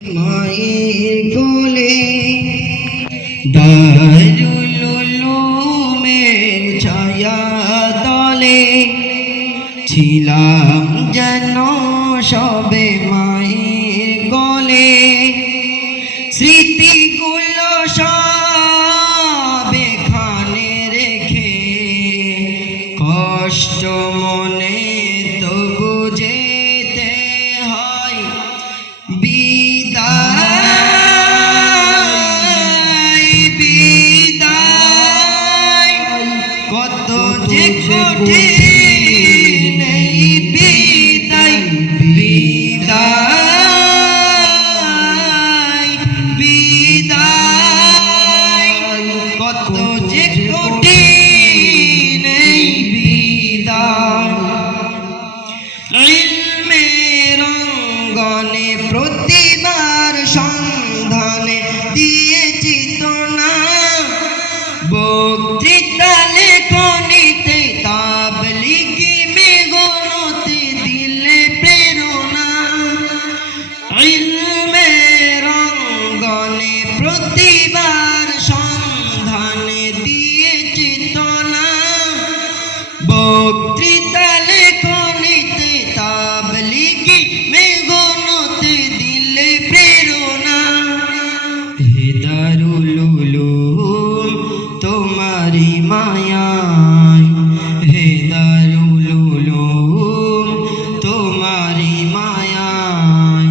মায়ের কোলে দারুল উলুমের ছায়া তলে ছিলাম যেন সবে মায়ের কোলে। স্মৃতিগুলো সব এখানে রেখে কষ্ট মনে তবু যেতে হয়। বিদায় বিদায় কত যে কঠিন এই বিদায়। বিদায় বিদায় কত যে কঠিন এই বিদায়। ইলমের অঙ্গনে প্রতিবার সন্ধানে দিয়েছি তো না, বক্তৃতা লেখনীতে তাবলীগি মেগনতে দিলে প্রেরণা। ইলমের অঙ্গনে প্রতিবার সন্ধানে দিয়েছি তো না, বক্তৃতা লেখনীতে তাবলীগি মেগনতে দিলে প্রেরণা। হে দারুল উলুম তোমারি মায়ায়, হে দারুল উলুম তোমারি মায়ায়।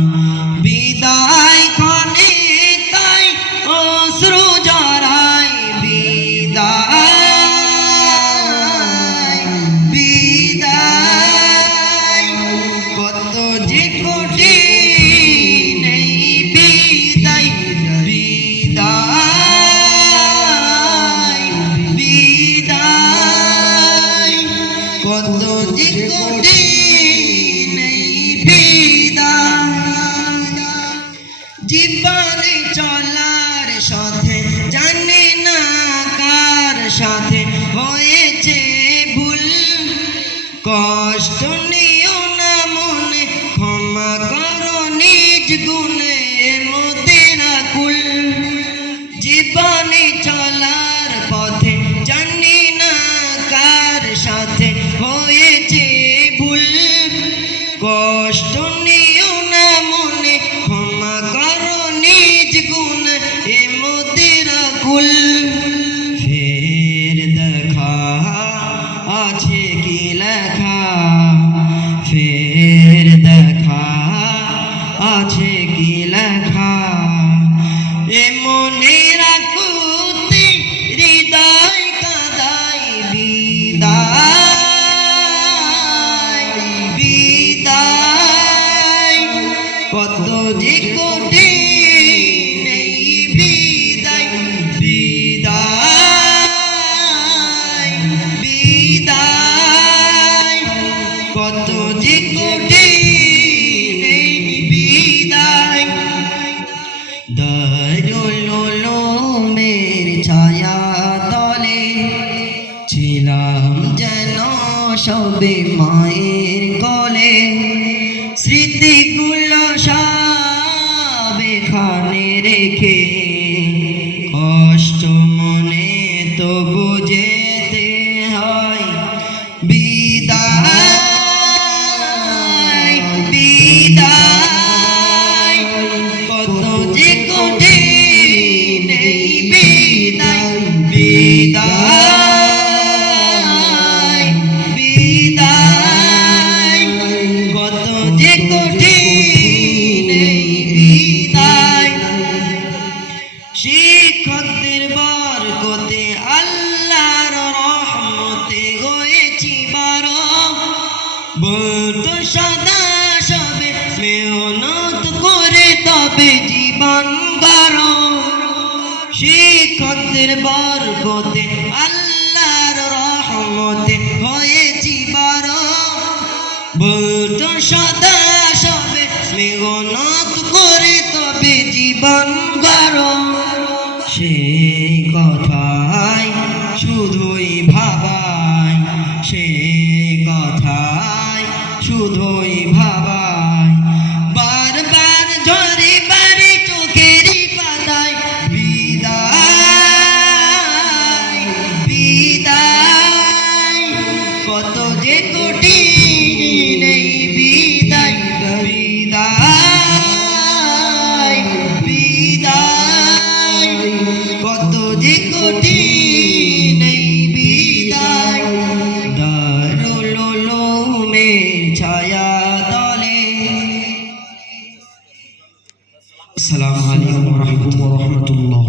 বিদায় ক্ষণে তাই অশ্রু জড়ায়। বিদায় বিদায় কত যে কঠিন এই বিদায়। বিদায় বিদায় কত যে কঠিন এই বিদায়। জীবনে চলার সাথে জানি না কার সাথে হয়েছে ভুল, কষ্ট নিও না মনে ক্ষমা করো নিজ গুণে মোদের আকুল। জীবনে চলার পথে জানি না কার সাথে হয়েছে ভুল, কষ্ট নিও না মনে ক্ষমা করো নিজ গুণ এ মোদের আকুল। ফের দেখা আছে কি লেখা, ফের দেখা আছে কি লেখা। এ মনের আকুতি হৃদয় কাঁদায়। বিদায় বিদায় কত যে কঠিন এই বিদায়। বিদায় বিদায় কত যে কঠিন এই বিদায়। দারুল উলুমের ছায়া তলে ছিলাম যেন সবে মায়ের কোলে। স্মৃতিগুলো সব এখানে রেখে কষ্ট মনে তবু যেতে হয়। বিদায় বিদায় কত যে কঠিন এই বিদায়। বিদায় বিদায় কত যে কঠিন এই বিদায়। শিক্ষকদের বরকতে আল্লাহর রহমতে হয়েছি বড়, বলতো সদা সবে মেহনত করে তবে জীবন গড়। শিক্ষকদের বরকতে আল্লাহর রহমতে হয়েছি বড়, বলতো সদা সবে মেহনত করে তবে জীবন গড়। সেই কথাই শুধুই ভাবায়, সেই কথাই শুধুই ভাবায়। বারবার ঝরে বাড়ি যে কঠিন এই বিদায় বিদায় বিদায়, কত যে কঠিন এই বিদায়, দারুল উলুমের ছায়া তলে। আসসালামু আলাইকুম ওয়া রাহমাতুল্লাহ।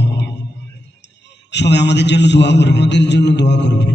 সবাই আমাদের জন্য দোয়া করবে, আমাদের জন্য দোয়া করবে।